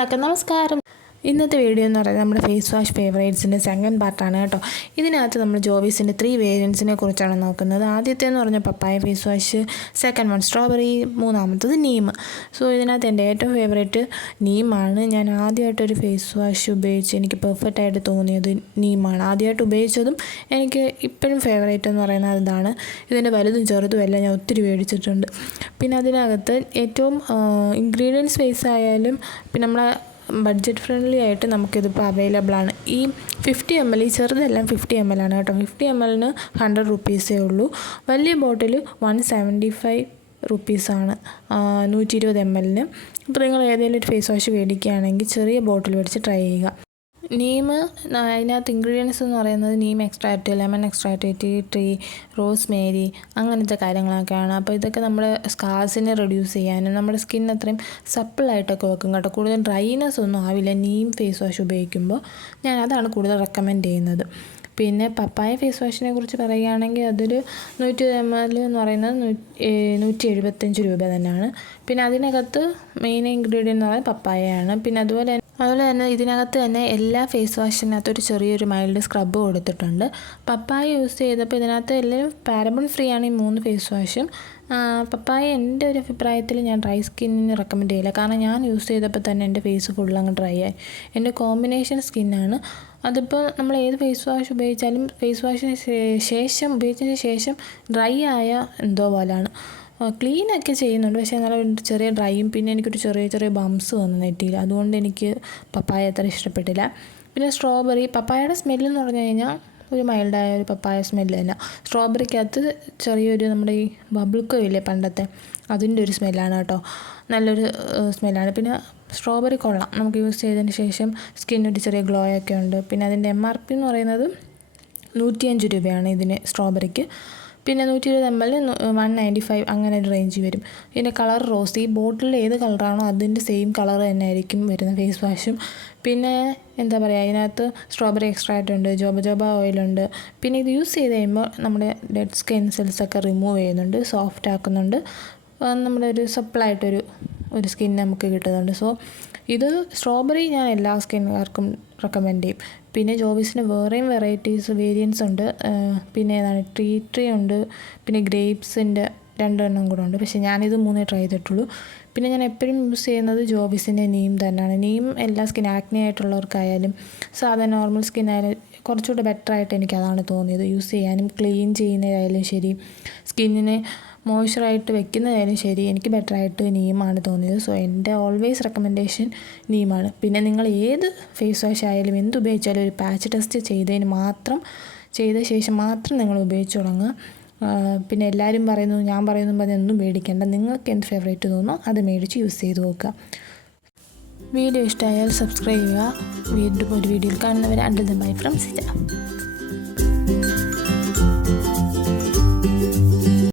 വണക്കം നമസ്കാരം ഇന്നത്തെ വീഡിയോ എന്ന് പറയുന്നത് നമ്മുടെ ഫേസ് വാഷ് ഫേവറേറ്റ്സിന്റെ സെക്കൻഡ് പാർട്ടാണ് കേട്ടോ. ഇതിനകത്ത് നമ്മൾ ജോബീസിന്റെ ത്രീ വേരിയൻസിനെ കുറിച്ചാണ് നോക്കുന്നത്. ആദ്യത്തെ എന്ന് പറഞ്ഞാൽ papaya face wash second one strawberry മൂന്നാമത്തത് നീം സോ ഇതിനകത്ത് എന്റെ ഏറ്റവും ഫേവറേറ്റ് നീമാണ് ഞാൻ ആദ്യമായിട്ടൊരു ഫേസ് വാഷ് ഉപയോഗിച്ച് എനിക്ക് പെർഫെക്റ്റ് ആയിട്ട് തോന്നിയത് നീമാണ് ആദ്യമായിട്ട് ഉപയോഗിച്ചതും എനിക്ക് ഇപ്പോഴും ഫേവറേറ്റ് എന്ന് പറയുന്നത് അതാണ് ഇതിന്റെ വലുതും ചെറുതും എല്ലാം ഞാൻ ഒത്തിരി മേടിച്ചിട്ടുണ്ട്. പിന്നെ അതിനകത്ത് ഏറ്റവും ഇൻഗ്രീഡിയൻസ് ബേസ് ആയാലും പിന്നെ നമ്മളെ ബഡ്ജറ്റ് ഫ്രണ്ട്ലി ആയിട്ട് നമുക്കിതിപ്പോൾ അവൈലബിൾ ആണ്. ഈ ഫിഫ്റ്റി എം എൽ ഈ ചെറുതെല്ലാം ഫിഫ്റ്റി എം എൽ ആണ് കേട്ടോ. ഫിഫ്റ്റി എം എല്ലിന് ഹൺഡ്രഡ് റുപ്പീസേ ഉള്ളൂ. വലിയ ബോട്ടിൽ വൺ സെവന്റി ഫൈവ് റുപ്പീസാണ് നൂറ്റി ഇരുപത് എം എല്ലിന് അപ്പോൾ നിങ്ങൾ ഏതെങ്കിലും ഒരു ഫേസ് വാഷ് മേടിക്കുകയാണെങ്കിൽ ചെറിയ ബോട്ടിൽ മേടിച്ച് ട്രൈ ചെയ്യുക. നീം അതിനകത്ത് ഇൻഗ്രീഡിയൻസ് എന്ന് പറയുന്നത് neem extract lemon extract tea rosemary അങ്ങനത്തെ കാര്യങ്ങളൊക്കെയാണ്. അപ്പോൾ ഇതൊക്കെ നമ്മുടെ സ്കാർസിനെ റെഡ്യൂസ് ചെയ്യാനും നമ്മുടെ സ്കിൻ അത്രയും സപ്പിളായിട്ടൊക്കെ വെക്കും കേട്ടോ. കൂടുതൽ ഡ്രൈനെസ് ഒന്നും ആവില്ല. നീം ഫേസ് വാഷ് ഉപയോഗിക്കുമ്പോൾ ഞാൻ അതാണ് കൂടുതൽ റെക്കമെൻഡ് ചെയ്യുന്നത്. പിന്നെ പപ്പായ ഫേസ് വാഷിനെ കുറിച്ച് പറയുകയാണെങ്കിൽ അതൊരു നൂറ്റി എം എൽ എന്ന് പറയുന്നത് നൂറ്റി എഴുപത്തഞ്ച് രൂപ തന്നെയാണ്. പിന്നെ അതിനകത്ത് മെയിൻ ഇൻഗ്രീഡിയന്റ് എന്ന് പറയുന്നത് പപ്പായയാണ്. പിന്നെ അതുപോലെ അതുപോലെ തന്നെ ഇതിനകത്ത് തന്നെ എല്ലാ ഫേസ് വാഷിനകത്ത് ഒരു ചെറിയൊരു മൈൽഡ് സ്ക്രബ് കൊടുത്തിട്ടുണ്ട്. പപ്പായ യൂസ് ചെയ്തപ്പോൾ ഇതിനകത്ത് എല്ലാവരും പാരബൺ ഫ്രീ ആണ് ഈ മൂന്ന് ഫേസ് വാഷും പപ്പായ എന്റെ ഒരു അഭിപ്രായത്തിൽ ഞാൻ ഡ്രൈ സ്കിന്നിന് റെക്കമെൻഡ് ചെയ്യില്ല. കാരണം ഞാൻ യൂസ് ചെയ്തപ്പോൾ തന്നെ എന്റെ ഫേസ് ഫുൾ അങ്ങ് ഡ്രൈ ആയി. എന്റെ കോമ്പിനേഷൻ സ്കിന്നാണ് അതിപ്പോൾ നമ്മൾ ഏത് ഫേസ് വാഷ് ഉപയോഗിച്ചാലും ഫേസ് വാഷിന് ശേഷം ഉപയോഗിച്ചതിന് ശേഷം ഡ്രൈ ആയ എന്തോ പോലാണ്. ക്ലീനൊക്കെ ചെയ്യുന്നുണ്ട്. പക്ഷേ നല്ല ചെറിയ ഡ്രൈയും പിന്നെ എനിക്കൊരു ചെറിയ ചെറിയ ബംസ് വന്നു നെറ്റിയിൽ. അതുകൊണ്ട് എനിക്ക് പപ്പായ അത്ര ഇഷ്ടപ്പെട്ടില്ല. പിന്നെ സ്ട്രോബെറി പപ്പായയുടെ സ്മെല്ലെന്ന് പറഞ്ഞു കഴിഞ്ഞാൽ ഒരു മൈൽഡായ ഒരു പപ്പായ സ്മെല്ല് തന്നെ. സ്ട്രോബെറിക്കകത്ത് ചെറിയൊരു നമ്മുടെ ഈ ബബിൾക്കോ ഇല്ലേ പണ്ടത്തെ അതിന്റെ ഒരു സ്മെല്ലാണ് കേട്ടോ. നല്ലൊരു സ്മെല്ലാണ്. പിന്നെ സ്ട്രോബെറി കൊള്ളാം. നമുക്ക് യൂസ് ചെയ്തതിന് ശേഷം സ്കിന്നൊരു ചെറിയ ഗ്ലോ ഒക്കെ ഉണ്ട്. പിന്നെ അതിന്റെ എം ആർ പി എന്ന് പറയുന്നത് നൂറ്റിയഞ്ച് രൂപയാണ് ഇതിന് സ്ട്രോബെറിക്ക്. പിന്നെ നൂറ്റി ഇരുപത് M L one ninety five അങ്ങനെ ഒരു റേഞ്ച് വരും. ഇതിന്റെ കളർ റോസ് ഈ ബോട്ടിൽ ഏത് കളറാണോ അതിന്റെ സെയിം കളർ തന്നെ ആയിരിക്കും വരുന്ന ഫേസ് വാഷും പിന്നെ എന്താ പറയുക അതിനകത്ത് സ്ട്രോബെറി എക്സ്ട്രാക്റ്റ് ഉണ്ട് ജോബ ജോബ ഓയിലുണ്ട് പിന്നെ ഇത് യൂസ് ചെയ്ത് കഴിയുമ്പോൾ നമ്മുടെ ഡെഡ് സ്കിൻ സെൽസൊക്കെ റിമൂവ് ചെയ്യുന്നുണ്ട് സോഫ്റ്റ് ആക്കുന്നുണ്ട്. നമ്മുടെ ഒരു സപ്ലൈ സപ്പിളായിട്ടൊരു ഒരു സ്കിൻ നമുക്ക് കിട്ടുന്നുണ്ട്. സോ ഇത് സ്ട്രോബെറി ഞാൻ എല്ലാ സ്കിന്നുകാർക്കും റെക്കമെൻഡ് ചെയ്യും. പിന്നെ ജോബീസിന് വേറെയും വെറൈറ്റീസ് വേരിയൻസ് ഉണ്ട്. പിന്നെ ഏതാണ്? ട്രീ ട്രീ ഉണ്ട്. പിന്നെ ഗ്രേപ്സിന്റെ രണ്ടെണ്ണം കൂടെ ഉണ്ട്. പക്ഷേ ഞാനിത് മൂന്നേ ട്രൈ ചെയ്തിട്ടുള്ളൂ. പിന്നെ ഞാൻ എപ്പോഴും യൂസ് ചെയ്യുന്നത് ജോബിസിന്റെ നീം തന്നെയാണ്. നീം എല്ലാ സ്കിൻ ആക്നെ ആയിട്ടുള്ളവർക്കായാലും സാധാരണ നോർമൽ സ്കിൻ ആയാലും കുറച്ചുകൂടെ ബെറ്റർ ആയിട്ട് എനിക്ക് അതാണ് തോന്നിയത്. യൂസ് ചെയ്യാനും ക്ലീൻ ചെയ്യുന്നതായാലും ശരി സ്കിന്നിനെ മോയ്സ്ചറായിട്ട് വെക്കുന്നതായാലും ശരി എനിക്ക് ബെറ്റർ ആയിട്ട് നീമാണ് തോന്നിയത്. സോ എന്റെ ഓൾവേസ് റെക്കമെൻഡേഷൻ നീമാണ് പിന്നെ നിങ്ങൾ ഏത് ഫേസ് വാഷ് ആയാലും എന്ത് ഉപയോഗിച്ചാലും ഒരു പാച്ച് ടെസ്റ്റ് ചെയ്തതിന് മാത്രം ചെയ്ത ശേഷം മാത്രം നിങ്ങൾ ഉപയോഗിച്ച് തുടങ്ങുക. പിന്നെ എല്ലാവരും പറയുന്നു ഞാൻ പറയുന്നു പറഞ്ഞ് ഒന്നും മേടിക്കേണ്ട. നിങ്ങൾക്ക് എന്ത് ഫേവറേറ്റ് തോന്നുന്നു അത് മേടിച്ച് യൂസ് ചെയ്ത് നോക്കുക. വീഡിയോ ഇഷ്ടമായാൽ സബ്സ്ക്രൈബ് ചെയ്യുക. വീണ്ടും ഒരു വീഡിയോയിൽ കാണുന്നവരെ അണ്ടിൽ ബൈ ഫ്രം സിജ